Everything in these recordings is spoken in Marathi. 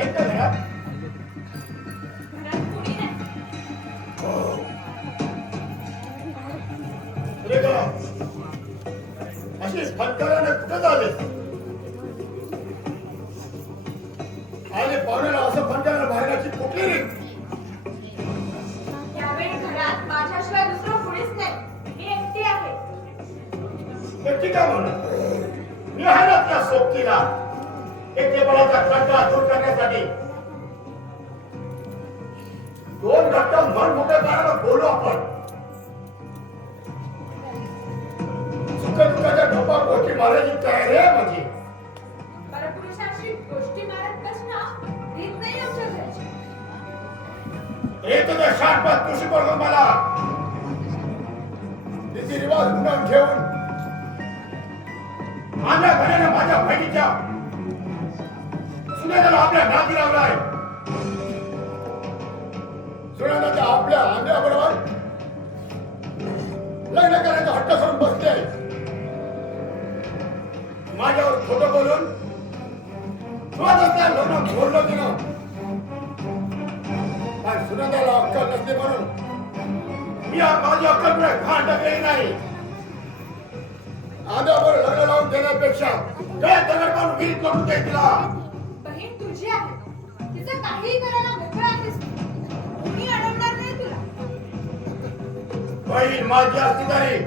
आहेत का घरात? घरात कोणी नाही. सुरेखा, अशी फटकाराने कुठं झाले? आणि पाहुण्याला असं फटकाराने बाहेरची कुठली रे? यावेळी घरात माझ्याशिवाय दुसरं कोणीच नाही. मी एकटी आहे. एकटी का म्हणत? मी आहे ना त्या सोबतीला एकटेपणाचा कंटाळा दूर करण्यासाठी. दोन घट्ट मन मोठ्या करायला बोलू आपण. सुखदुःखाच्या ढोपा गोष्टी मारायची तयारी आहे माझी. परपुरुषांशी गोष्टी मारत बसणं रीत नाही आमच्या घरची. एक तर शांतपत तुझी बरोबर मला रीतिरिवाज गुंडाळून ठेवून माझ्या घराने माझ्या बहिणीच्या सुनेला आपल्या नादी लावलाय. सुनेला आपल्या आंब्याबरोबर लग्न करायचा हट्ट करून बसले. माझ्यावर खोटं बोलून लग्न बोललो गेलं. पण सुनेला अक्कल नसते म्हणून मी माझी अक्कल पुढे घाण टाकलेली नाही. आंब्यावर लग्न लावून देण्यापेक्षा काय दगड काढून विहिरीत करून दे तिला. बहीण तुझी आहे. तिचं काहीही करायला मोकळा आहेस. कोणी अडवणार नाही तुला. बहीण माझी असती तरी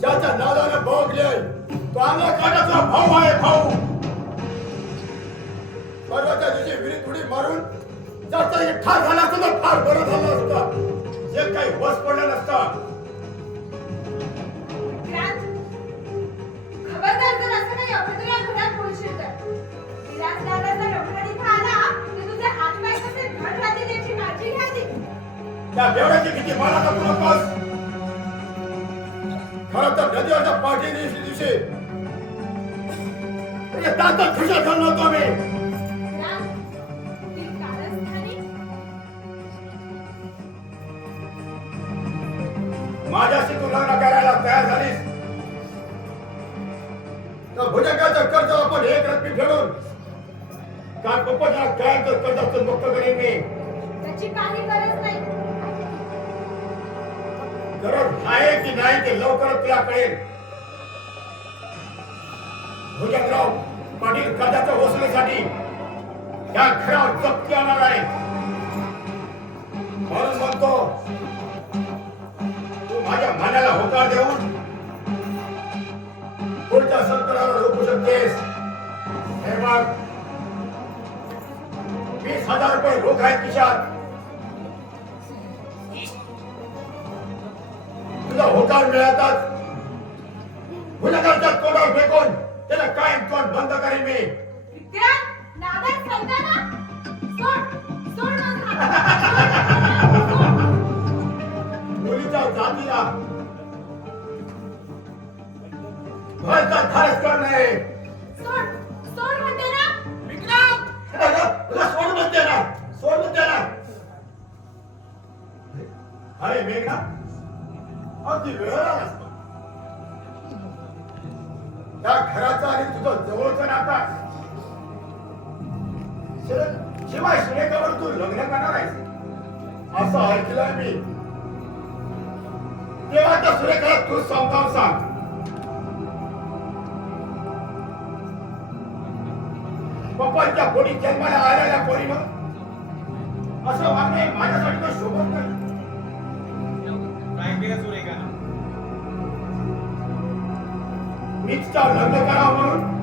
ज्याच्या नादाने भोगले तो आंब्या काढाचा भाऊ आहे. भाऊ परवाच्या दिवशी विहिरीत उडी मारून जास्त ठार झाला असतं तर फार बरं झालं असतं. जे काही वस पडलं नसतं. खबरदार जर असं काही अभद्र घरात बोलशील तर. विलास दादाचा डोक्यात इथं आला तर तुझे हातपाय कसे घट राहतील याची काळजी घ्यायची. त्या बेवड्याची भीती मला नको नकोस. खरं तर नदीवरच्या पाठी दिवशी ताकद खुशाल झालो होतो मी. माझ्याशी तू लग्न करायला तयार झालीस तर भुजंगाचं कर्ज आपण एक रत्ती फेडून काय पप्पाच्या काय कर्जाचं मुक्त करेन मी. त्याची काही गरज नाही. गरज आहे की नाही ते लवकरच तुला कळेल. भुजंगराव पाटील कर्जाच्या वसुलीसाठी या घरावर जप्ती आणणार आहे. म्हणून म्हणतो तू माझ्या मनाला होकार देऊन पुढच्या संकटावर रोखू शकतेस. हे बघ 20,000 रुपये रोख आहेत खिशात. तुझा होकार मिळालाच गुन्हेगाराच्या तोंडावर फेकून त्याला कायम तोंड बंद करेन मी. विक्रांत, नादात सांगता ना? सोड, सोड माझा हात. मुलीच्या जातीला भरता धारच करणे. सोड, सोड म्हणते ना? विक्रम तुला सोड म्हणते ना. सोड म्हणते ना. अरे मेघना अगदी वेळेला नसतो. त्या घराचा आणि तुझं जवळचं नातं शिवाय सुरेखावर तू लग्न करणार आहेस असं ऐकलंय मी. तेव्हा त्या सुरेखाला तू समजावून सांग. पप्पांच्या पोटी जन्माला आलेल्या पोरीनं असं वागणे माझ्यासाठी तर शोभत नाही. काय केलं सुरेखा? मीच का लग्न करावं म्हणून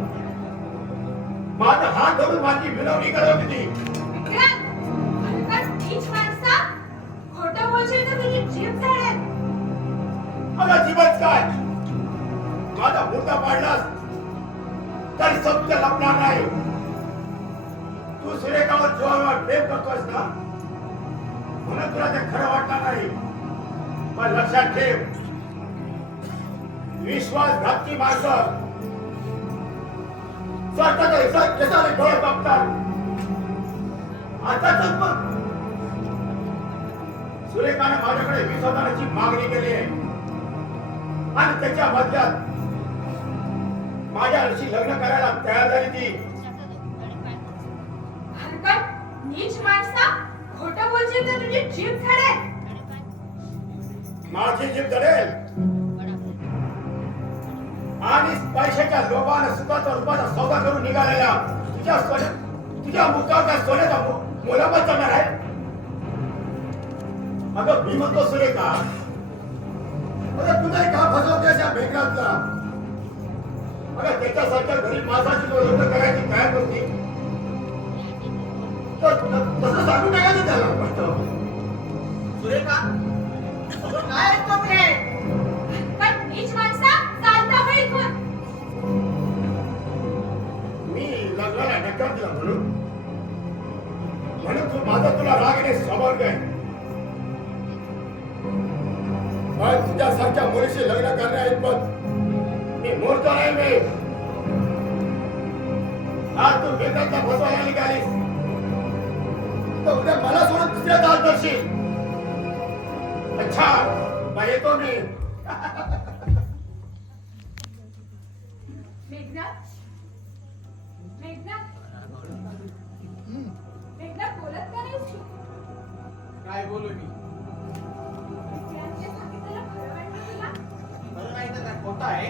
माझा हात धरून माझी विनवणी करत होती. विक्रांत, हलकाच नीच माणसा. खोटं बोलशील तर तुझी जीभ जाडेल. मला जीवच काय माझा मुर्दा पाडलास तरी सत्य लपणार नाही. तू सुरेखावर जीवावर प्रेम करतोस ना म्हणून तुला ते खरं वाटणार नाही. पण लक्षात ठेव विश्वासघातकी माणसं स्वतःच्या हिसाब कशाने डोळे बघतात. आताच मग सुरेखाने माझ्याकडे 20,000ची मागणी केली आहे आणि त्याच्या बदल्यात माझ्याशी लग्न करायला तयार झाली ती. नीच माणसा, खोटं बोलशील तर तुझी जीभ झाडेल. माझी जीभ जडेल आणि पैशाच्या लोभाने सुखाचा रूपाचा सौदा करून निघालेला तुझ्या मुखावर त्या सोन्याचा मोलामत करणार आहे. अगं मी म्हणतो सुरेखा, अगं तुला का फसवतेस या मेघनाथला? अगं त्याच्यासारख्या गरीब माणसाची तो लग्न करायची काय नव्हती तर तसं सांगू टाकायचं त्याला. सुरेखा काय ऐकतो हे? पण नीच माणसा, चालता हो इथून. मी लग्नाला नकार दिला म्हणून तू माझा तुला रागीने स्वभाव काय? पण तुझ्यासारख्या मुलीशी लग्न करण्या इतपत मी मूर्ख नाही. मी आज तू वेदांतला फसवायला निघालीस तर उद्या मला सोडून दुसऱ्या दात करशील. अच्छा मग येतो मी. मेघनाथ, मेघनाथ, मेघनाथ बोलत का नाहीस तू? काय बोलू मी? विक्रांतच्या सांगितलेलं खरं वाटलं तुला? मला नाही तर काय खोटं आहे?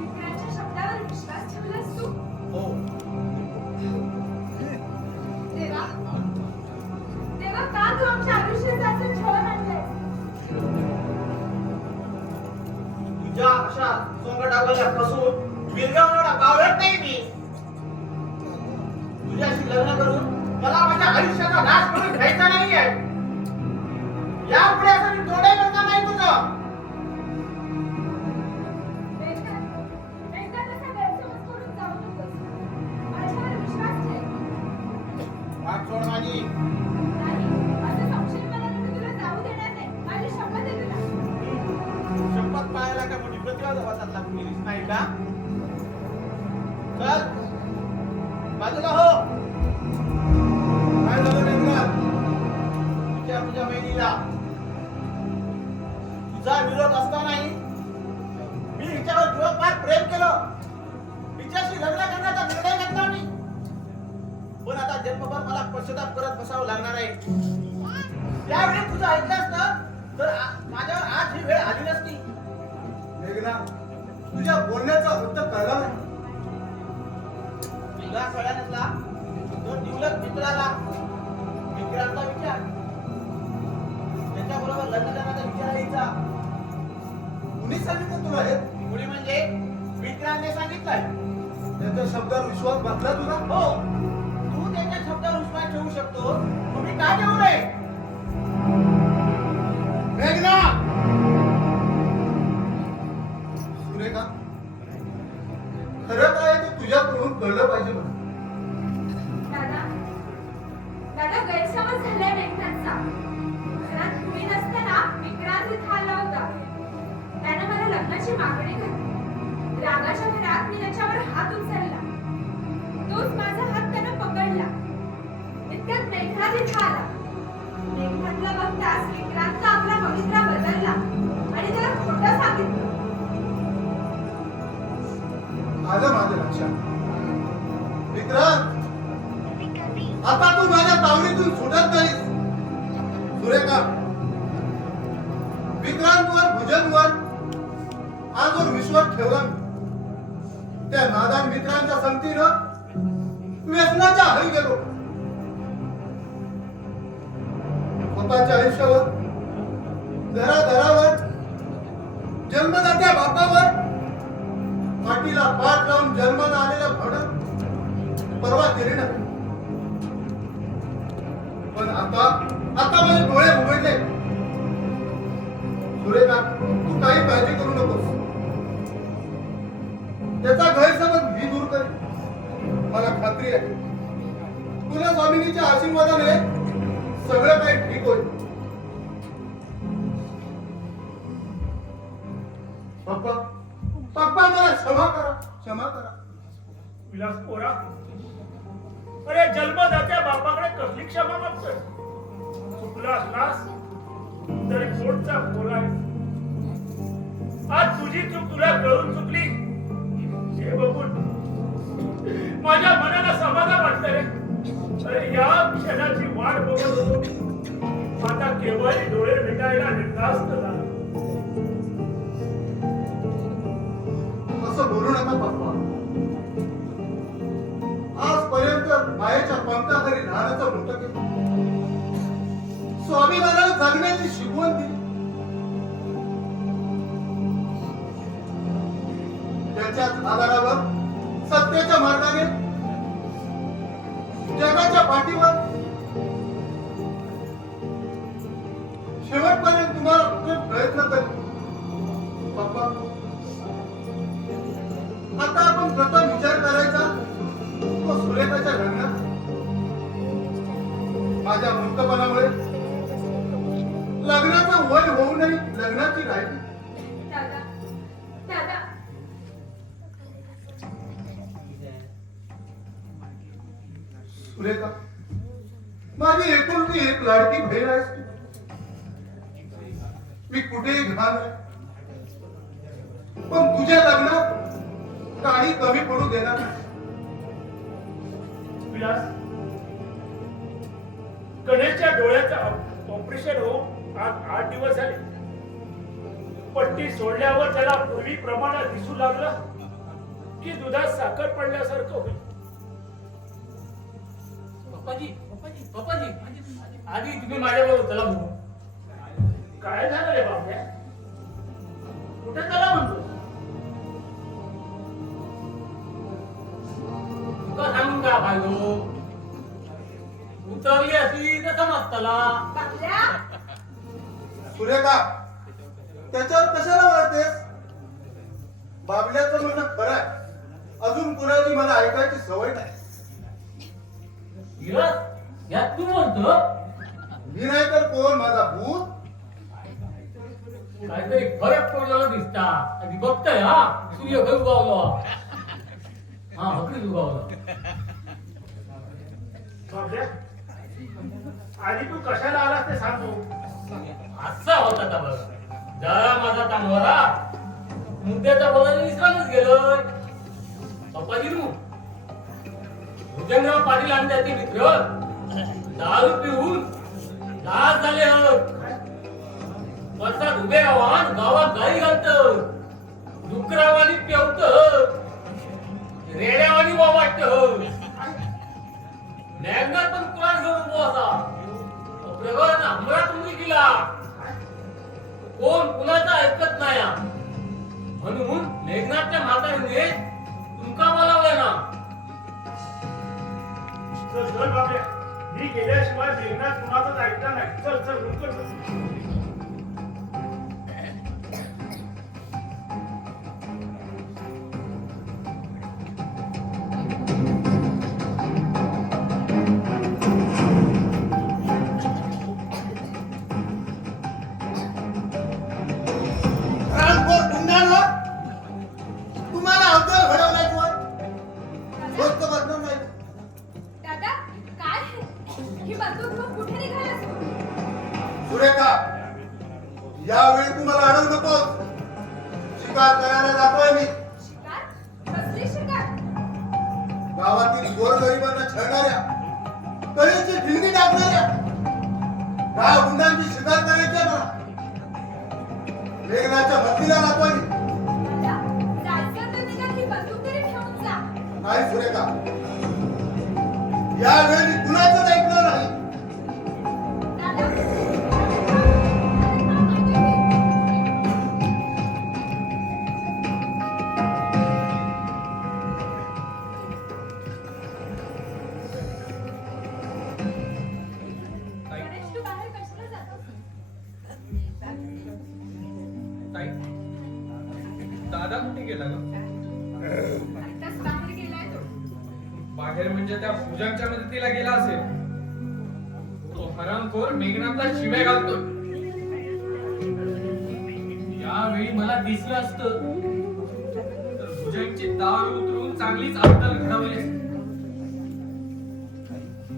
विक्रांतच्या शब्दावर विश्वास ठेवलास तू? हो. देवा, देवा का तू आमच्या आयुष्यात असं छळ आणलंय? तुझ्या अशा सोंगटावल्या फसून विरघळवणारा बावळट नाही मी. तुझ्याशी लग्न करून मला माझ्या आयुष्याचा नाश करून घ्यायचा नाहीये. यापुढे असं मी तोडे करणार नाही तुझं. मेघनाथ, मेघनाथ असा गैरसमज करून जाऊ नकोस. माझ्यावर विश्वास ठेव. वाट सोड माझी. नाही, असं संशय मनाने मी तुला जाऊ देणार नाही. माझी शपथ आहे तुला. शपथ पाहायला काय मोठी प्रतिभा जबाबदार लागून गेलीस नाही का? चल बाजूला हो. काय झालं मेघनाथ? तुझ्या बहिणीला तुझा विरोध असतानाही मी हिच्यावर जीवनपार प्रेम केलं. हिच्याशी लग्न करण्याचा निर्णय घेतला मी. पण आता जन्मभर मला पश्चाताप करत बसावं लागणार आहे. त्यावेळी तुझं ऐकलं असतं तर माझ्यावर आज ही वेळ आली नसती. मेघना, तुझ्या बोलण्याचा अर्थ कळला नाही. तुला कळला नसला तो निवलक मित्राला विक्रांतला विचार. त्याच्याबरोबर लग्न करण्याचा विचार यायचा. कुणी सांगितलं तुला हे? मुली म्हणजे विक्रांतने सांगितलंय. त्याच्या शब्दावर विश्वास बसला तुला? हो, तू त्याच्या शब्दावर विश्वास ठेवू शकतो, तुम्ही का ठेवू नये? मेघना, सुरेखा, खरं काय ते तुझ्याकडून कळलं पाहिजे मला. दादा, दादा गैरसमज झालाय मेघनाथचा. घरात कुणी नसताना विक्रांत इथं आला होता. त्यानं मला लग्नाची मागणी घातली. रागाच्या भरात मी त्याच्यावर हात उचलला. तोच माझा हात त्यानं पकडला. इतक्यात मेघनाथ इथं आला. मेघनाथला बघताच विक्रांतचा आपला पवित्रा बदलला आणि त्याला खोटं सांगितलं. आलं माझ्या लक्षात. विक्रांत, आता तू माझ्या तावडीतून सुटत नाहीस. सुरेखा, विक्रांतवर भुजनवर आजवर विश्वास ठेवला मी. त्या नादान मित्रांच्या संगतीनं व्यसनाच्या आहारी गेलो. स्वतःच्या आयुष्यावर, घराघरावर, जन्मदात्या बापावर पाठीला पाठ लावून जन्माला आलेलं भाडं परवा केली नाही. पण आता माझे डोळे उघडले. सुरेखा, तू काही काळजी करू नकोस. त्याचा गैरसमज मी दूर करेन. मला खात्री आहे तुला स्वामिनीच्या आशीर्वादाने सगळं काही ठीक होईल. पप्पा, पप्पा मला क्षमा करा, क्षमा करा. विलास पोरा, अरे जन्मदात्या बापाकडे कसली क्षमा मागतोय? चुकला असलास तरी पोटचा पोरा आहे. आज तुझी चूक तुला कळून चुकली हे बघून माझ्या मनाला समाधान वाटतं रे. अरे या क्षणाची वाट बघत होतो. आता केव्हाही डोळे मिटायला निर्धास्त झाला. असं बोलू नका पप्पा. आजपर्यंत मायेच्या पंखाखाली लहानाचं मोठं केलं. स्वाभिमानाला जगण्याची शिकवण दिली. त्याच्याच आधारावर सत्याच्या मार्गाने जगाच्या पाठीवर शेवटपर्यंत तुम्हाला कुठे प्रयत्न करेल. पप्पा, आता आपण प्रथम विचार करायचा तो सुरेखाच्या लग्नात. माझ्या मूर्खपणामुळे लग्नाचं वय होऊ नये लग्नाची राहिली. दादा दादा सुरेखा, माझी एकुलती एक लाडकी बहीण आहेस तू. मी कुठेही घाण नाही, पण तुझ्या लग्नात काही कमी पडू देणार नाही. विलास, गणेशच्या डोळ्याचं ऑपरेशन होऊन आज 8 दिवस झाले. पट्टी सोडल्यावर त्याला पूर्वीप्रमाणे दिसू लागलं की दुधात साखर पडल्यासारखं होईल. पप्पाजी आधी तुम्ही माझ्याबरोबर चला बघू. काय झालं रे बाबड्या? कुठे चला म्हणतो? तुका सांगून का फायदो? उतरली असली तर समजतला. बाबल्या सुरेखा, त्याच्यावर कशाला वळतेस? बाबल्याचं म्हणणं खरं आहे. अजून कुणाची मला ऐकायची सवय नाही. विलास, यात तू म्हणतो मी नाही तर कोण? माझा भूत. काहीतरी फरक पडलेला दिसता. आधी बघताय हा सूर्य खरी उगावला. हा हकरीच उगावला. बाबड्या, आधी तू कशाला आलास ते सांगू. असा होता का बघ. जरा माझा कामवारा मुद्द्याचा बोलायला विसरूनच गेलोय. पप्पाजी भुजंगराव पाटील आणि त्याचे मित्र दारू पिऊन लाज झाले आहोत. वरसात उभे राहून गावात गाई घालत, डुकरावानी पेवत, रेड्यावानी वाटत. मेघनाथ पण कुराण घेऊन उभा असा. प्रगत हमला तुम्ही केला. कोण कुणाचा ऐकत नाही. म्हणून मेघनाथच्या म्हातारीने तुमका बोलावलं ना. चल चल बाबड्या, मी गेल्याशिवाय मेघनाथ कुणाचंच ऐकणार नाही. चल चल लवकर चल. रामखोर गुंडांनो, तुम्हाला अवतल घडवलाय कोण? गोष्ट बदलणार नाही. दादा काय ही बंदूक मग कुठे निघालास तू? सुरेखा, यावेळी तुम्हाला अडवू नकोस. शिकार करायला जातोय मी. शिकार? कसली शिकार? गावातील गोरगरिबांना छळणाऱ्या, कळीची ठिणगी टाकणाऱ्या गाव गुंडांची शिकार करायची आहे मला. मेघनाच्या मदतीला लागवानी. दादा जायचं तर निघा, ही बंदूक तरी ठेवून जा. नाही सुरेखा, यावेळी मी कुणाचंच ऐकणार नाही. दादा गणेश, तू बाहेर कशाला जातोस? दादा कुठे गेला ग? आत्ताच बाहेर गेलाय तो. बाहेर म्हणजे त्या पूजांच्या मदतीला गेला असेल. तो हरामखोर मेघनाथला शिव्या घालतो. यावेळी मला दिसलं असतं तर पूजांची दारू उतरून चांगलीच अद्दल घडवली असती.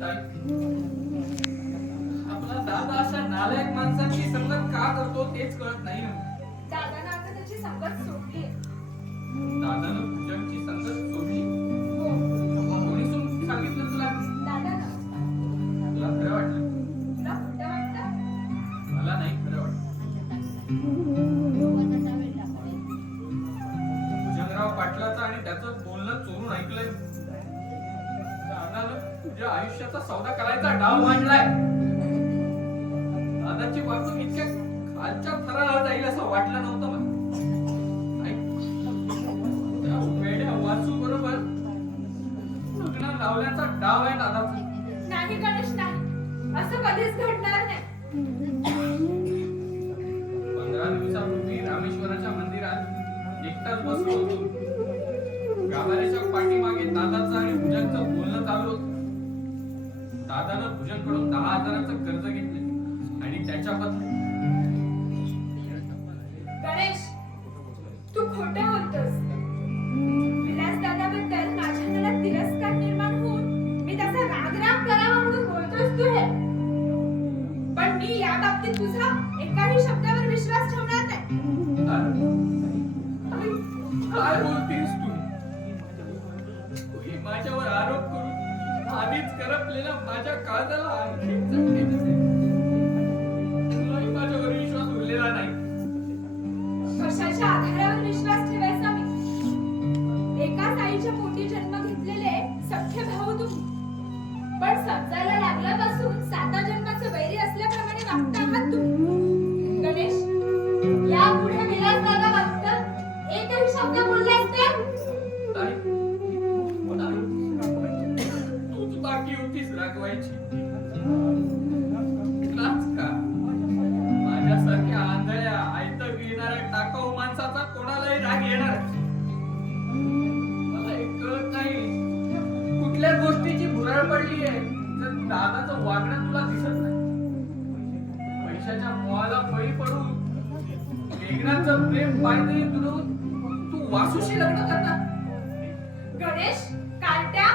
ताई, आपला दादा अशा नालायक माणसांची संगत का करतो तेच कळत नाही ना. दादानं आता त्याची संगत सोडली. दादानं पूजांची संगत सोडली. हो कोणी सांगितलं तुला? दादानं तुझ्या आयुष्याचा सौदा करायचा डाव मांडलाय. दादाची वागणूक इतक्या खालच्या थराला जाईल असं वाटलं नव्हतं मला. ऐक, त्या वेड्या वासू बरोबर लग्न लावण्याचा डाव आहे दादाचा. नाही गणेश नाही, असं कधीच घडणार नाही. 15 दिवसापूर्वी रामेश्वराच्या मंदिरात एकटाच बसलो होतो. गाभाऱ्याच्या पाठीमागे दादाचं आणि भुजनचं बोलणं चालू होतं. दादानं भुजनकडून 10,000चं कर्ज घेतले आणि त्याच्या गणेश, तू खोटं बोलतोस. विलास दादाबद्दल माझ्या मनात तिरस्कार निर्माण होऊन मी त्याचा राग करावा म्हणून बोलतोस तू हे. पण मी या बाबतीत तुझा एकाही शब्दावर विश्वास ठेवणार नाही. काय बोलतेस तू? तू माझ्यावर आरोप करून आधीच करपलेल्या माझ्या काळजाला आणखी चटके देते. तुलाही माझ्यावर विश्वास उरलेला नाही. कशाच्या आधारावर विश्वास ठेवायचा मी? एकाच आईच्या पोटी जन्म घेतलेले सख्खे भाऊ तुम्ही. पण समजायला लागल्यापासून 7 जन्माचे वैरी असल्याप्रमाणे वागता आहात तुम्ही. गणेश, यापुढे विलास दादा बाबतीत एकही शब्द बोललास तर ताई, तूच बाकी होतीस रागवायची. तुलाच का? माझ्यासारख्या आंधळ्या आयतं गिळणाऱ्या टाकाऊ माणसाचा कोणालाही राग येणार. मला एक कळत नाही, कुठल्या गोष्टीची भुरळ पडली आहे जर दादाचं वागणं तुला दिसत नाही. पैशाच्या मोहाला बळी पडून मेघनाचं प्रेम पायदळी तुडवून तू वासूशी लग्न करणार. गणेश, कार्ट्या,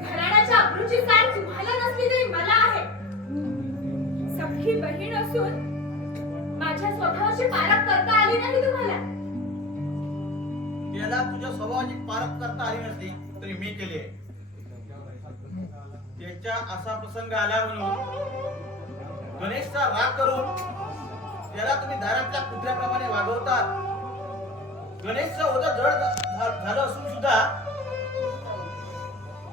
घराण्याच्या अब्रूची जाण तुम्हाला नसली तरी मला आहे. सख्खी बहीण असून माझ्या स्वभावाची पारख करता आली नाही तुम्हाला. त्याला तुझ्या स्वभावाची पारख करता आली नसली तरी मी केली आहे. त्याच्या असा प्रसंग आला म्हणून गणेशचा राग करून त्याला तुम्ही दारातल्या कुत्र्याप्रमाणे वागवतात. गणेशचं ओझं जड झालं असून सुद्धा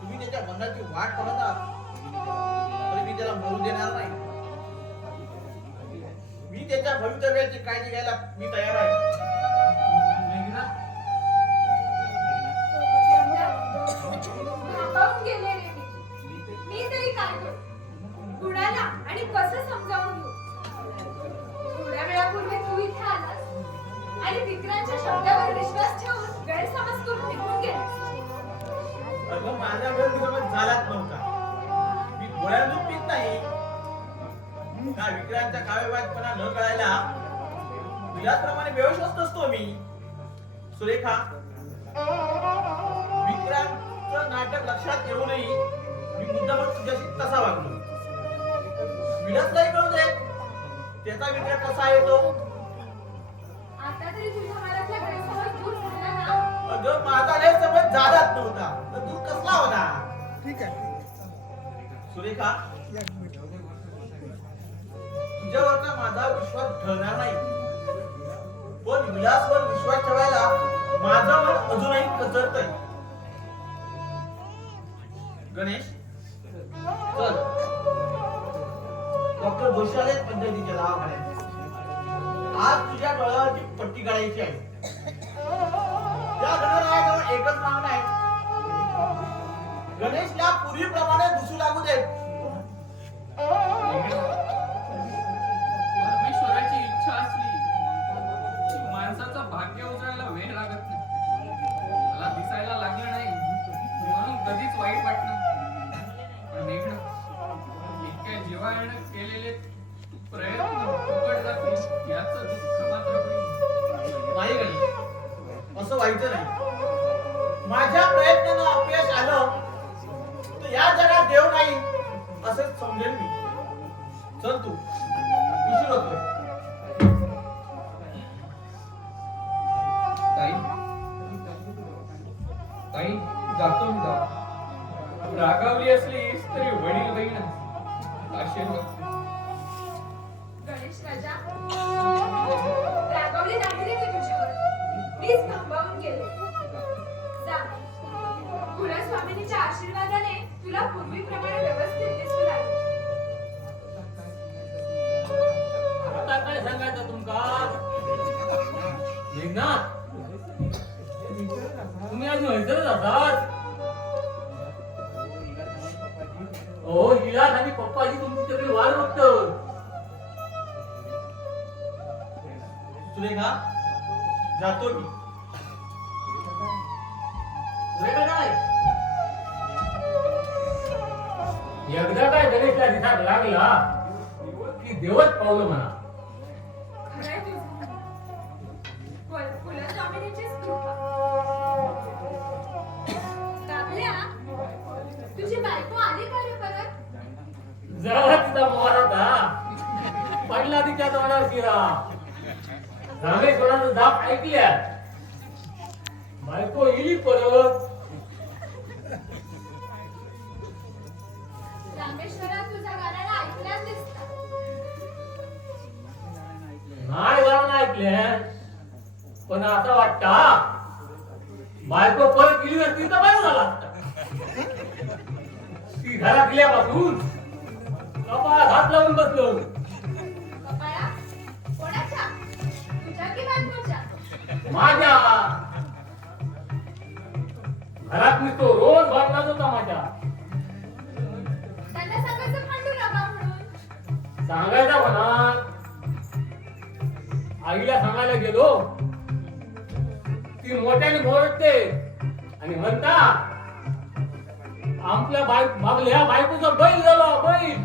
तुम्ही त्याच्या मनाची वाट पाहता, तरी मी त्याला मरू देणार नाही. मी त्याच्या भवितव्याची काळजी घ्यायला मी तयार आहे. मेघना, भांबावून गेले रे मी तरी काय करू? कुणाला आणि कसं समजावून घेऊ? थोड्या वेळापूर्वी तू इथे आलास आणि विक्रांच्या शब्दावर विश्वास ठेवून गैरसमज करून निघून गेलास. अगं, माझा गैरसमज झालाच नव्हता. मी डोळ्यातून पित नाही. का विक्रांतच्या कावेबाजपणा न कळायला विलासप्रमाणे बेहोश असतो मी. सुरेखा, विक्रांतचं नाटक लक्षात येऊनही मी मुद्दामच तुझ्याशी तसा वागलो. विलासलाही कळू दे त्याचा विचार कसा येतो. आता तरी तुझ्या मनातला गैरसमज दूर झाला ना? अगं, माझा गैरसमज झालाच नव्हता तर दूर कसला होता. ठीक आहे. सुरेखा, तुझ्यावरचा माझा विश्वास ढळणार नाही. पण विलासवर विश्वास ठेवायला माझं मन अजूनही कचरतंय. गणेश, चल डॉक्टर घोषाले पद्धतीच्या दवाखान्यात. आज तुझ्या डोळ्यावरची पट्टी काढायची आहे. त्या गणरायाजवळ एकच मागणं आहे, गणेशला पूर्वीप्रमाणे दिसू लागू दे. परमेश्वराची इच्छा असली की माणसाचं भाग्य उजळायला वेळ लागत नाही. मला दिसायला लागलं नाही म्हणून कधीच वाईट वाटलं. पण मेघना, इतक्या जिव्हाळ्यानं केलेले प्रयत्न फुकट जातील याचं दुःख मात्र होईल. नाही गणेश, असं व्हायचं नाही. माझ्या प्रयत्नानं अपयश आलं तर या जगात देव नाही असंच समजेल मी. चल तू, उशीर होतोय. ताई, ताई, जातो मी जाऊ. रागावली असलीस तरी वडील बहीण आशीर्वाद. गणेश राजा, रागावली नाही रे मी तुझ्यावर. मीच भांबावून गेले. जा, कुळस्वामिनीच्या आशीर्वादाने तुला पूर्वीप्रमाणे तसाच हो इलाज आणि पप्पाजी तुमची सगळी वाट बघतो. सुरेखा जातो मी. सुरेखा काय एकदा काय गणेशला दिसाक लागला की देवच पावलं म्हणा. खरंय तुझं. कुलस्वामिनीचीच कृपा. काबल्या, तुझी बायको आली का रे परत? जरा तिचा मोहर होता पडला तिच्या तोंडावर शिरा. रामेश्वराचं जाप ऐकल्या बायको इली परत. रामेश्वरात तुझ्या गाण्याला ऐकल्याच दिसतात. नाही गाणं ऐकल्या पण आता वाटतं बायको परत गेली असती तर बरं झाला असता. ती घरात गेल्यापासून कपाळात हात लावून बसलो. पपाया, कोणाच्या? तुझ्या की बायकोच्या? माझ्या घरात मी तो रोज भांडणाच होता माझ्या. त्यांना सांगायचं भांडू नका म्हणून. सांगायचा म्हणा आईला सांगायला गेलो ती मोठ्याने बोलते आणि म्हणता आपल्या बाबल्या बायकोचा बैल झाला बैल.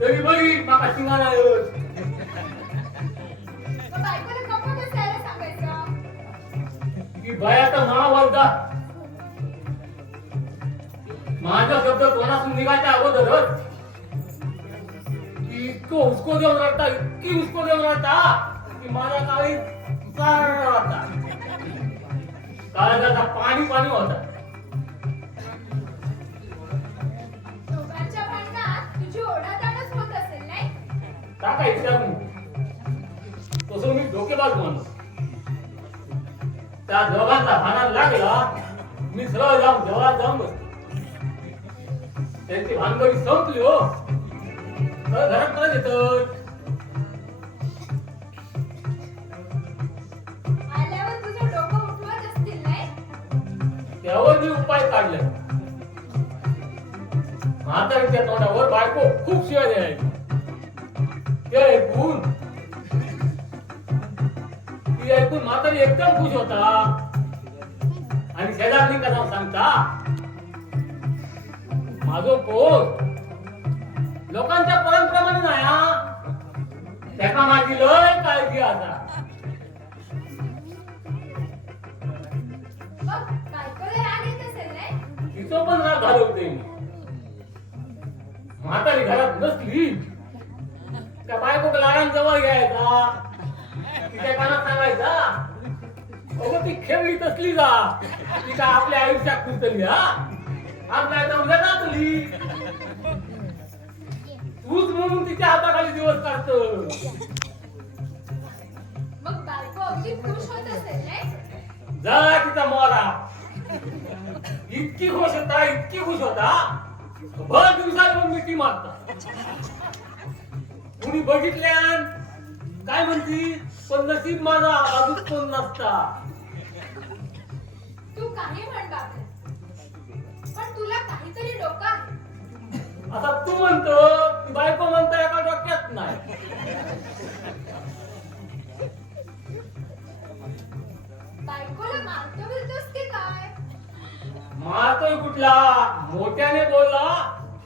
तरी बैल माका शिंगाला येत. मग बायकोला गप्प बसायला सांगायचं. की बयाचा नावावर जा. माझा शब्द तोंडातून निघायच्या अगोदरच इतको उसको देऊन राहता इतकी उसको देऊन राहता की माझा काही होता काळजाचा पाणी पाणी होता. दोघांच्या भांडणात तुझी ओढाताणच होत असेल नाही? काय विचारू तसं मी डोकेबाज माणूस. त्या दोघांचा भांडण लागला मी सरळ जाऊन देवळात जाऊन बसलो. त्यांची भानगडी संपली हो घरात परत येत. आल्यावर तुझं डोकं उठवत असतील नाही? त्यावर मी उपाय काढले. म्हातारीच्या तोंडावर बायको खूप शिवाय द्यायची. ते ऐकून ती ऐकून म्हातारी एकदम खुश होता आणि शेजारनी कसा सांगता माझं पोट लोकांच्या परंपरेप्रमाणे नाही हा. त्याका माझी लय काळजी आता. मग बायकोला राग येत असेल नाही? तिचं पण राग घालवते मी. म्हातारी घरात नसली त्या बायको लाडान जवळ घ्यायचा तिच्या कानात सांगायचा अगं ती खेळली तसली जा ती काय आपल्या आयुष्यात खुलतली हा आपल्या आता उद्या जातली तूच म्हणून तिच्या हाताखाली दिवस काढतो. मग बायको अगदी खुश होत असेल नाही? जा तिचा मोरा इतकी खुश होता भर दिवसात पण मिठी मारता. कुणी बघितल्यान काय म्हणती पण नशीब माझा अजून कोण नसता. तू काही म्हण बाबा, पण तुला काहीतरी डोकं आहे. आता तू म्हणतो ती बायको म्हणता एका डोक्यात नाही. बायकोला मारतो बिरतोस की काय? मारतोय कुठला मोठ्याने बोलला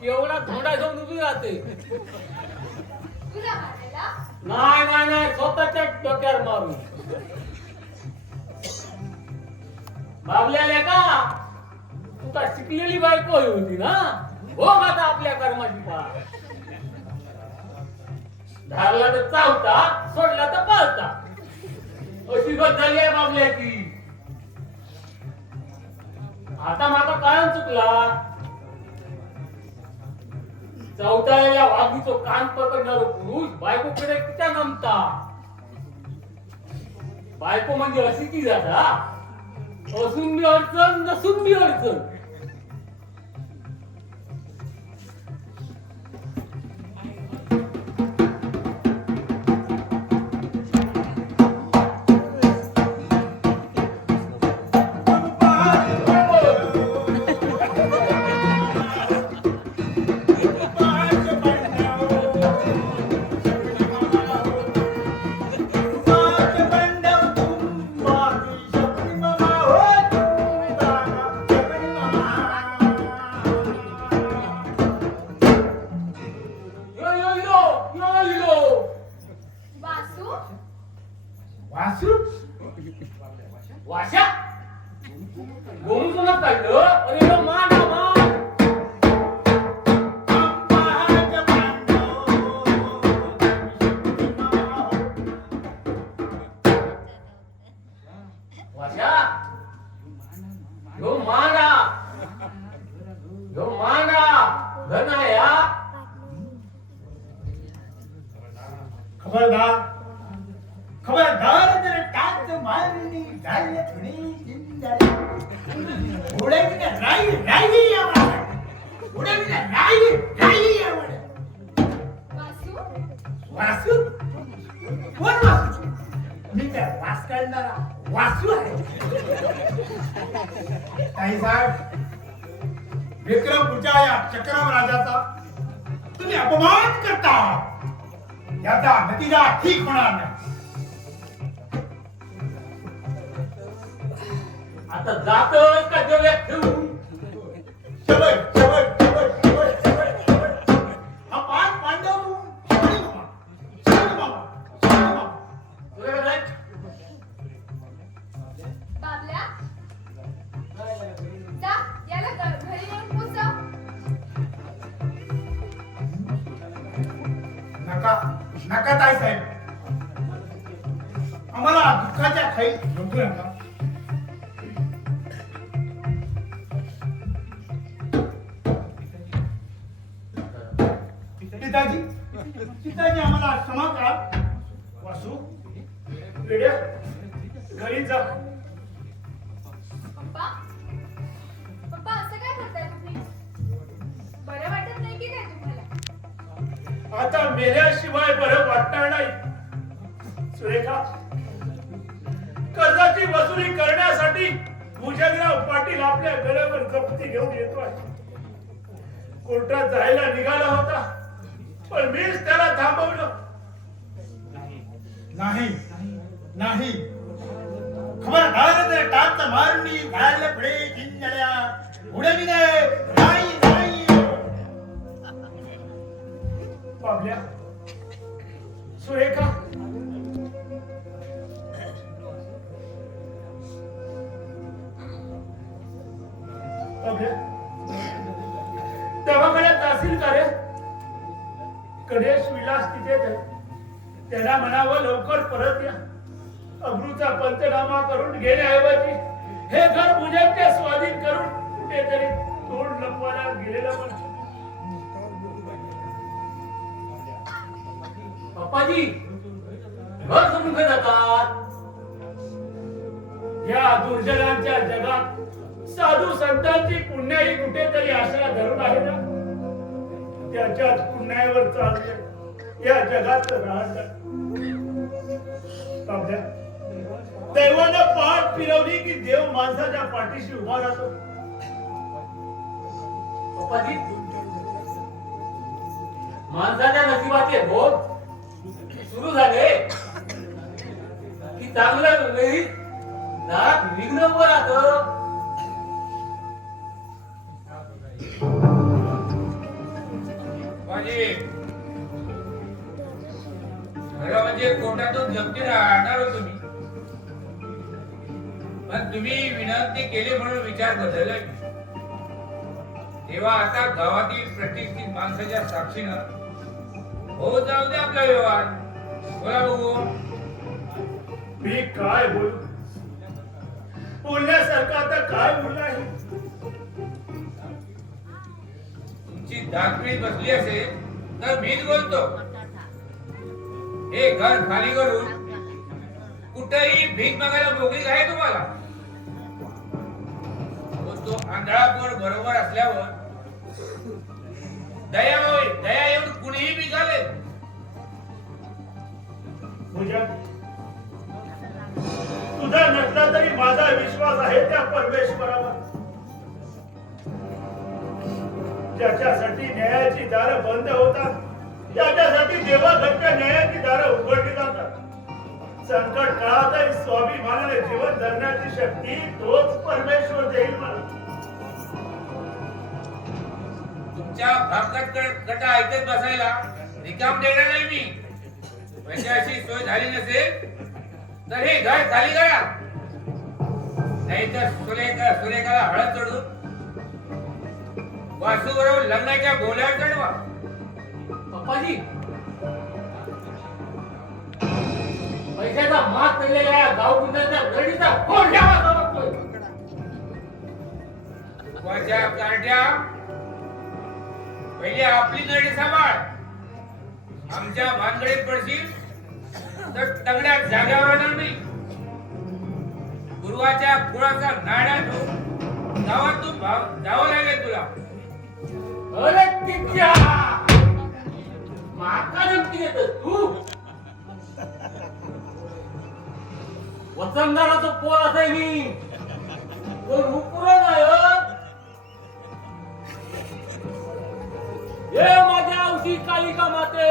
की एवढा धोंडा घेऊन उभी राहते. तुला मारायला? नाही स्वतःच्या डोक्यावर मारून. बाबल्याला का तू का शिकलेली बायको होती ना हो आता आपल्या कर्माची पार. धरला तर चावता सोडला तर पळता अशी गत झाली आहे बाबल्याची. आता माझा कान चुकला. चौथाळ्याला वाघीचो कान पकडणारो पुरुष बायकोकडे किती नमता. बायको म्हणजे अशी की जाता असून बी अडचण नसून बी अडचण. वासू वाशा गोमुसला काढलं अरे यो मान हा मान वाशा यो माना घन आहे हा खबरदार जर टाच मारली झाले फणी जिंदाळे उडविना राई राई आवड उडविना राई राई आवड वासू वासू कोण वासू मी त्या वास काढणारा वासू आहे ताई साहेब विक्रमपूरच्या या चक्रम राजाचा तुम्ही अपमान करता याचा नतीजा ठीक होणार नाही. आता जातोय का डोळ्यात ठेवून शबक शबक शबक शबक शबक शबक. हा पाच पांडव शिवाजी मामा शिवाजी मामा शिवाजी मामा तुला काय बाबल्या जा याला घरी येऊन पोचव. नका नका ताई साहेब आम्हाला दुःखाच्या खाई झोपू नका. पिताजी आम्हाला क्षमा करा. वासू वेड्या घरी जा. पप्पा पप्पा असं काय करताय तुम्ही? बरं वाटत नाही की काय तुम्हाला? आता मेल्याशिवाय बरं वाटणार नाही. सुरेखा कर्जाची वसुली करण्यासाठी भुजंगराव पाटील आपल्या गळ्यावर जप्ती घेऊन येतोय. कोर्टात जायला निघाला होता पण मीच त्याला थांबवलं. नाही नाही खबरदार जर टाच मारली घाल पुढे जिंजड्या उडविले नाही नाही. बाबल्या सुरेखा बाबल्या दवाखान्यात जाशील का रे? गणेश विलास तिथेच आहे. त्याला म्हणावं लवकर परत या. अब्रूचा पंचनामा करून घेण्याऐवजी हे घर पूजनच्या स्वाधीन करून कुठेतरी तोंड लपवायला गेलेलं पण. पप्पाजी घर सोडून काय जातात? या दुर्जनांच्या जगात साधू संतांची पुण्याही कुठेतरी आशा धरून आहे ना. त्याच्याच पुण्यावर चालते या जगात राहतात. दैवानं पाठ फिरवली की देव माणसाच्या पाठीशी उभा राहतो. पप्पाजी माणसाच्या नशिबाचे भोग सुरू झाले की चांगलं वेळी दारात विघ्न उभं राहतं. खरं म्हणजे कोर्टातून जप्ती आणणार हो तुम्ही, पण तुम्ही विनंती केली म्हणून विचार बदललाय. तेव्हा आता गावातील प्रतिष्ठित माणसाच्या साक्षीनं हो जाऊ दे आपला व्यवहार. बोला बघू. मी काय बोलू? बोलण्यासारखं आता काय बोलणं आहे? तुमची दाखवी बसली असेल तर मीच बोलतो. हे घर खाली करून कुठेही भीक मागायला मोकळी आहे तुम्हाला. तो आंधळा पोर बरोबर असल्यावर दया होईल. दया येऊन कुणीही निघाले. तुझा नसला तरी माझा विश्वास आहे त्या परमेश्वरावर, ज्याच्यासाठी न्यायाची दारं बंद होतात, त्याच्यासाठी देवाघरच्या न्यायाची दारं उघडली जातात. संकट काळातही स्वाभिमानाने जीवन जगण्याची शक्ती तोच परमेश्वर देईल मला. तुमच्या भाकत कटा ऐकत बसायला रिकाम देणार नाही मी. म्हणजे अशी सोय झाली नसेल तर हे घर खाली करा, नाहीतर सुरेखाला हळद चढून वासू बरोबर लग्नाच्या बोल्यावर चढवा. पप्पाजी, पैशाचा मात पडलेल्या या गावगुंडांच्या रडीचा फोड घ्यावा बघतोय. वाच्या कार्ट्या, पहिले आपली नडी सांभाळ. आमच्या भानगडीत पडशील तर तगड्यात जाग्यावर राहणार नाही. गुरुवाच्या कुळाचा नाडा ठेवून गावातून जावं लागेल तुला. अरे तिच्या माका धमकी देतोस तू? वसंतदाराचं पोर असाय मी, तो रुपरो नाही. हे माझ्या औषधी कालिका माते,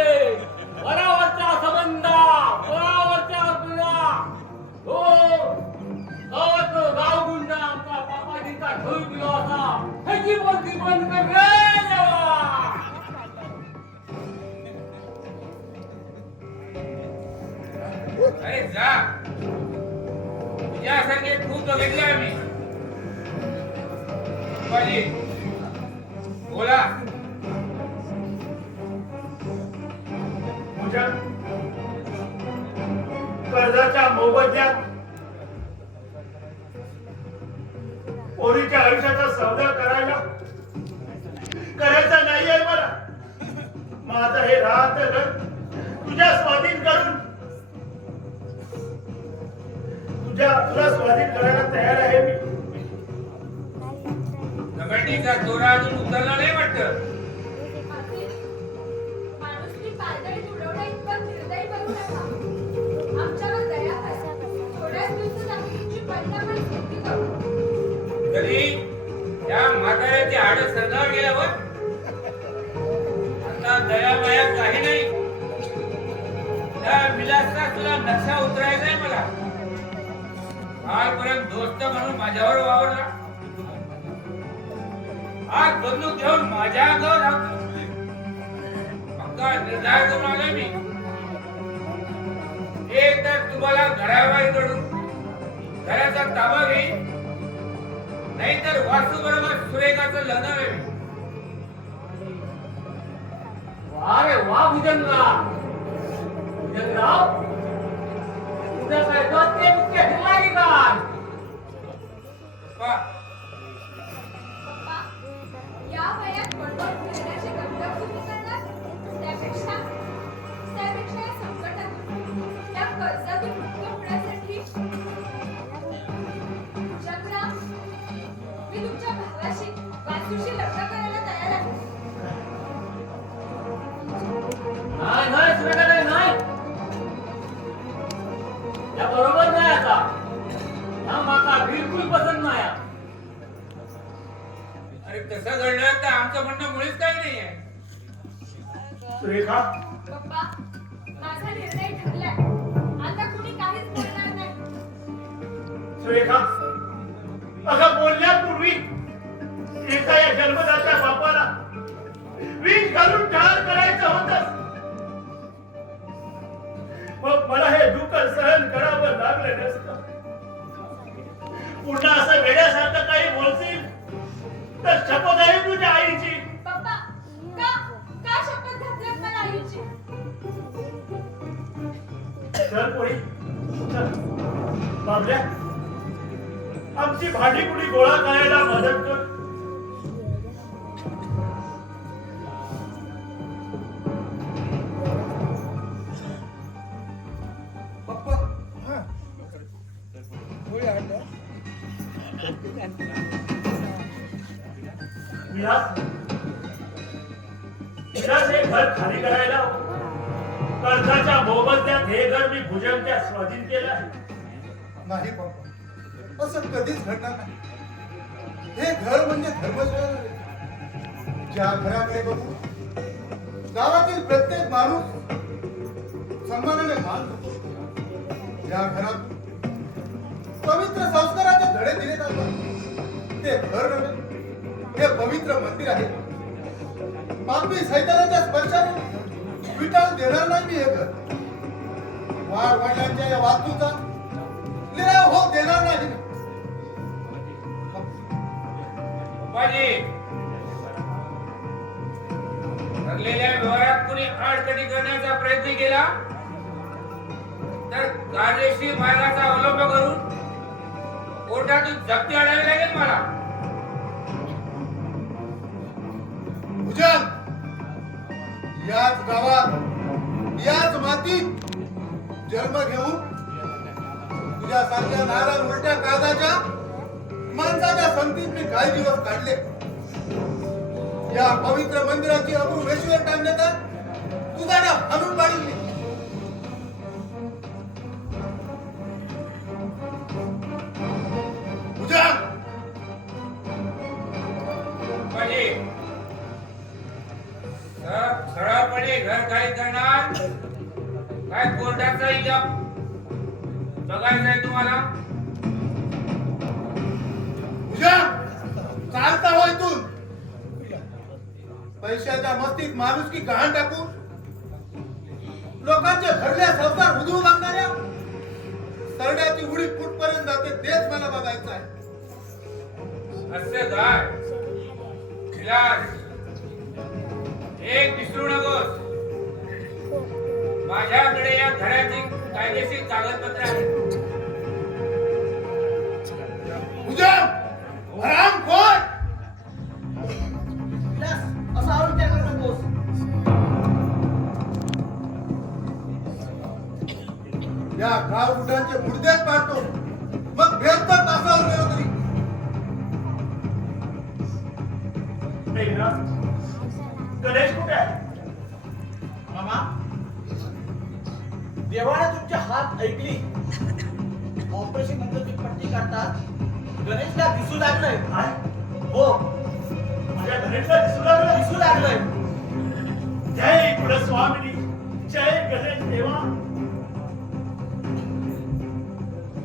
बरावरच्या संबंधा, बरावरच्या अर्जुना, हो गावात गावगुंडा आमचा बापाजीचा ढोल दिला असा ह्याची बोलती बंद कर रे देवा. अरे जा, तुझ्यासारखे खूप बघितले आम्ही. बाजी, बोला. भुजंग, कर्जाच्या मोबदल्यात पोरीच्या आयुष्याचा सौदा करायचा नाहीये मला. माझं हे राहतं घर तुझ्या स्वाधीन करून तुला स्वाधीन करायला तयार आहे मी. कबड्डीचा दोरा अजून उतरला नाही वाटत. माणुसकी पायदळी उडवण्या इतपत निर्दयी बनू नका. आमच्यावर दया करा. थोड्याच दिवसात आम्ही तुमची परिणामात मुक्ती करू. तरी त्या म्हाताऱ्याची हाड सरदार गेल्यावर आता दयामाया काही नाही. त्या विलासचा तुला नक्षा उतरायचा आहे मला. कालपर्यंत दोस्त म्हणून माझ्यावर वावरला, आज बंदूक घेऊन माझ्या अंगावर हात. पक्का निर्धार करून आलोय मी. एक तर तुम्हाला घराबाहेर कडून घराचा ताबा घेईन, नाहीतर वासू बरोबर सुरेखाचं लग्न आहे. वा रे वा भुजंगराव, तुझ्या काय डोके बुक्के फिरला की काय? पहा, पप्पा, या वयात बडबड फिरण्याची गंमत तुम्ही करणार? त्यापेक्षा या संकटातून, या कर्जातून मुक्त होण्यासाठी जगराम, मी तुमच्या भावाशी वासूशी लग्न करायला तयार आहे. नाही सुरेखाताई, नाही. या बरोबर नाही. आता या माका बिलकुल पसंत नाही. अरे तसं घडलं तर आमचं म्हणणं मुळीच काही नाहीये. सुरेखा, पप्पा, माझा निर्णय ठरलाय. आता कुणी काहीच बोलणार नाही. सुरेखा, अगं बोलण्यापूर्वी एका या जन्मदात्या बापाला वीज घालून ठार करायचं होतं. मग मला हे दुःख सहन करावं लागलं नसतं. पुन्हा असं वेड्यासारखं काही बोलशील तर शपथ आहे तुझ्या आईची. पप्पा, का शपथ घातल्यात मला आईची? चल पोरी, चल. बाबल्या, आमची भांडी कुणी गोळा करायला मदत कर. विलास हे घर खाली करायला कर्जाच्या मोबदल्यात हे घर मी भुजंगच्या स्वाधीन केलं आहे. नाही बाबा, असं कधीच घडणार नाही. हे घर म्हणजे धर्मशाळा नव्हे. ज्या घराकडे बघू गावातील प्रत्येक माणूस सन्मानाने मान करतो. ज्या घरात पवित्र संस्काराचे धडे दिले जातात ते घर नव्हे, हे पवित्र मंदिर आहे. पापी सैतानाच्या स्पर्शाने विटाळून देणार नाही मी हे घर. वाढ वडिलांच्या या वास्तूचा करणार नाही मी. पप्पाजी ठरलेल्या व्यवहारात कुणी आडकडी करण्याचा प्रयत्न केला तर कायदेशीर मार्गाचा अवलंब करून कोर्टातून जप्ती आणावी लागेल मला. भुजंग, याच गावात याच मातीत जन्म घेऊन तुझ्यासारख्या नारळ उलट्या काळजाच्या माणसाच्या संगतीत मी काही दिवस काढले. या पवित्र मंदिराची अब्रू वेशीवर टांगण्याचा तुझा डाव हाणून पाडील मी. भुजंग, पप्पाजी सरळपणे घर खाली करणार काय कोर्टाचा इजाब बघायचंय तुम्हाला? भुजंग, चालता होय तू पैशाच्या मस्तीत माणुसकी गहाण टाकून लोकांचे भरल्या संसार उधळू लागणाऱ्या सरड्याची उडी कुठपर्यंत जाते तेच मला बघायचं आहे. असे काय विलास, एक विसरू नकोस, माझ्याकडे या घराची कायदेशीर कागदपत्र आहेत. भुजंग, हरामखोर, विलास, असं आवडून त्या करू नकोस. या गाव उठांचे मुडदेच पाडतो, मग भेटतात तासावर गेलो तरी. गणेश कुठे आहे? मामा, देवाने तुमचे हात ऐकली. ऑपरेशन नंतरची पट्टी काढतात गणेशला दिसू लागलंय. हो, माझ्या गणेशला दिसू लागलं. दिसू लागलंय. जय कुलस्वामिनी, जय गणेश देवा.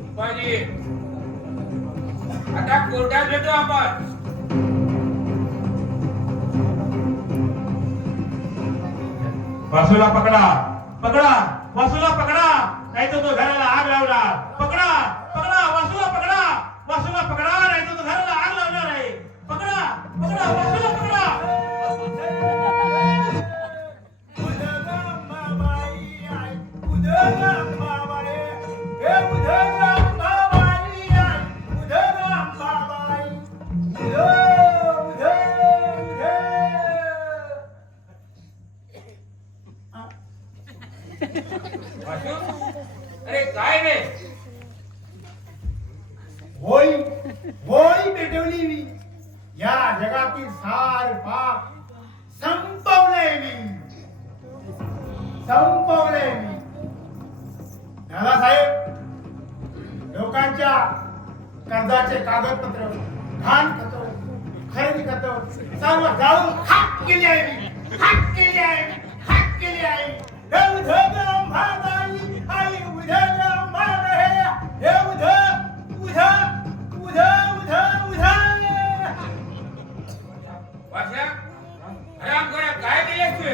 पप्पाजी आता कोर्टात भेटू आपण. वासूला पकडा, पकडा, वासूला पकडा, नाही तर तो घराला आग लावणार. पकडा, पकडा, वासूला पकडा, वासूला पकडा, नाही तर तो घराला आग लावणार आहे. पकडा, पकडा, वासूला पकडा. वासू, अरे काय रे? होय होय पेटवली मी. या जगातील सार पाप संपवलंय मी. दादासाहेब, लोकांच्या कर्जाचे कागदपत्र, घाण खतं, खरेदी खतं सर्व जाळून हाक केली आहे मी. हाक केली आहे. वाशा, हराम करा काय केलं तू?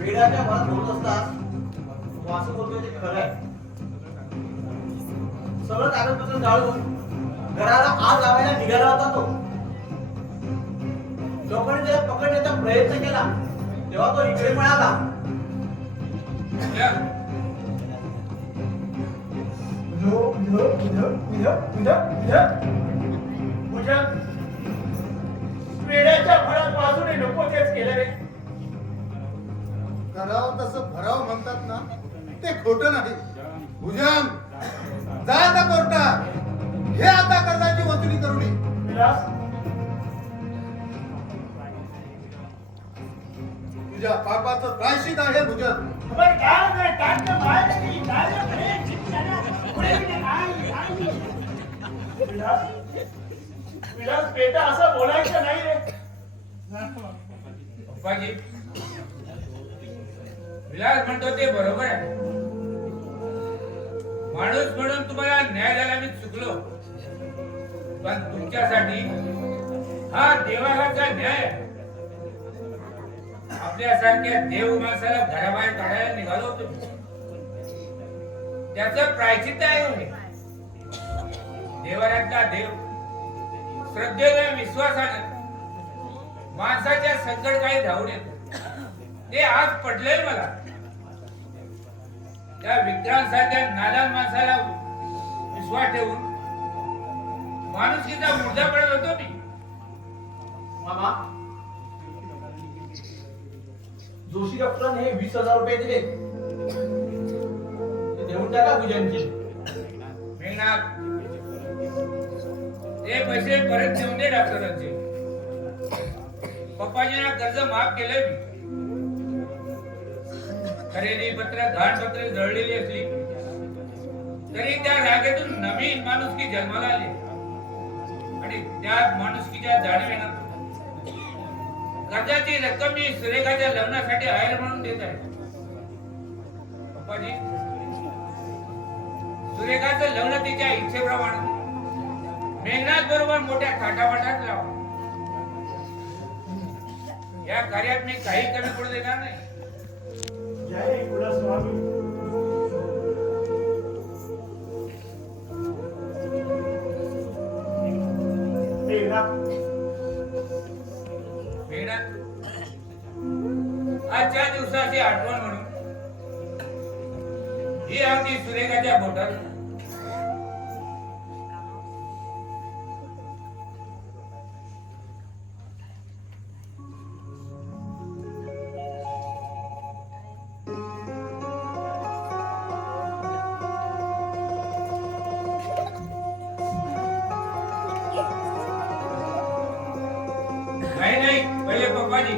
वेडाच्या मनात बोलत असतात. वासू बोलतोय ते खरं आहे. सगळं कागदपत्र जाळून घराला आग लावायला निघाला होता तो. लोकांनी त्याला पकडण्याचा प्रयत्न केला तेव्हा तो इकडे मिळाला. भुजंग, वेड्याच्या फळात वाजूने नको तेच केलं रे. करावं तसं भरावं म्हणतात ना, ते खोटं नाही. भुजंग, जा आता कोर्टात, हे आता कर्जाची वसुली करून ये. विलास, तुझ्या पापाचं प्रायश्चित आहे भुजंग. पण काय नाही, टाकलं बाहेर गेली, काय नाही, पुढे गेली, आई. विलास, बेटा असं बोलायचं नाही रे. पप्पाजी, विलास म्हणतो ते बरोबर आहे. माणूस म्हणून तुम्हाला न्याय द्यायला मी चुकलो, पण तुमच्यासाठी हा देवाघरचा न्याय आहे. आपल्यासारख्या देव माणसाला घराबाहेर काढायला निघालो होतो. त्याचं प्रायचित्त आहे हो हे. देवाऱ्यातला देव श्रद्धेने विश्वासाने माणसाच्या संकटकाळी धावून येतो. ते आज पडलंय मला. त्या विक्रांतसारख्या नादान माणसाला विश्वास ठेवून माणुसकीचा मुर्दा पडत होतो मी. मामा, जोशी डॉक्टरांनी हे 20,000 रुपये दिले, ते देऊन टाका पूजनची. मेघनाथ, ते पैसे परत देऊन दे डॉक्टरांचे. पप्पाजींना कर्ज माफ केलंय मी. खरेदी पत्र घाणपत्र जळलेली असली तरी त्या रागेतून नवीन माणुसकी जन्माला आली आणि त्या माणुसकीच्या जाणीवेनं कर्जाची रक्कम मी सुरेखाच्या लग्नासाठी आहेर म्हणून देत आहे. पप्पाजी, सुरेखाचं लग्न तिच्या इच्छेप्रमाणे मेघनाथ बरोबर मोठ्या थाटामाटात लावा. या कार्यात मी काही कमी पडू देणार नाही. जय कुलस्वामी. मेघनाथ, आजच्या दिवसाची आठवण म्हणून ही अगदी सुरेखाच्या बोटात नाही. पहिले पप्पाजी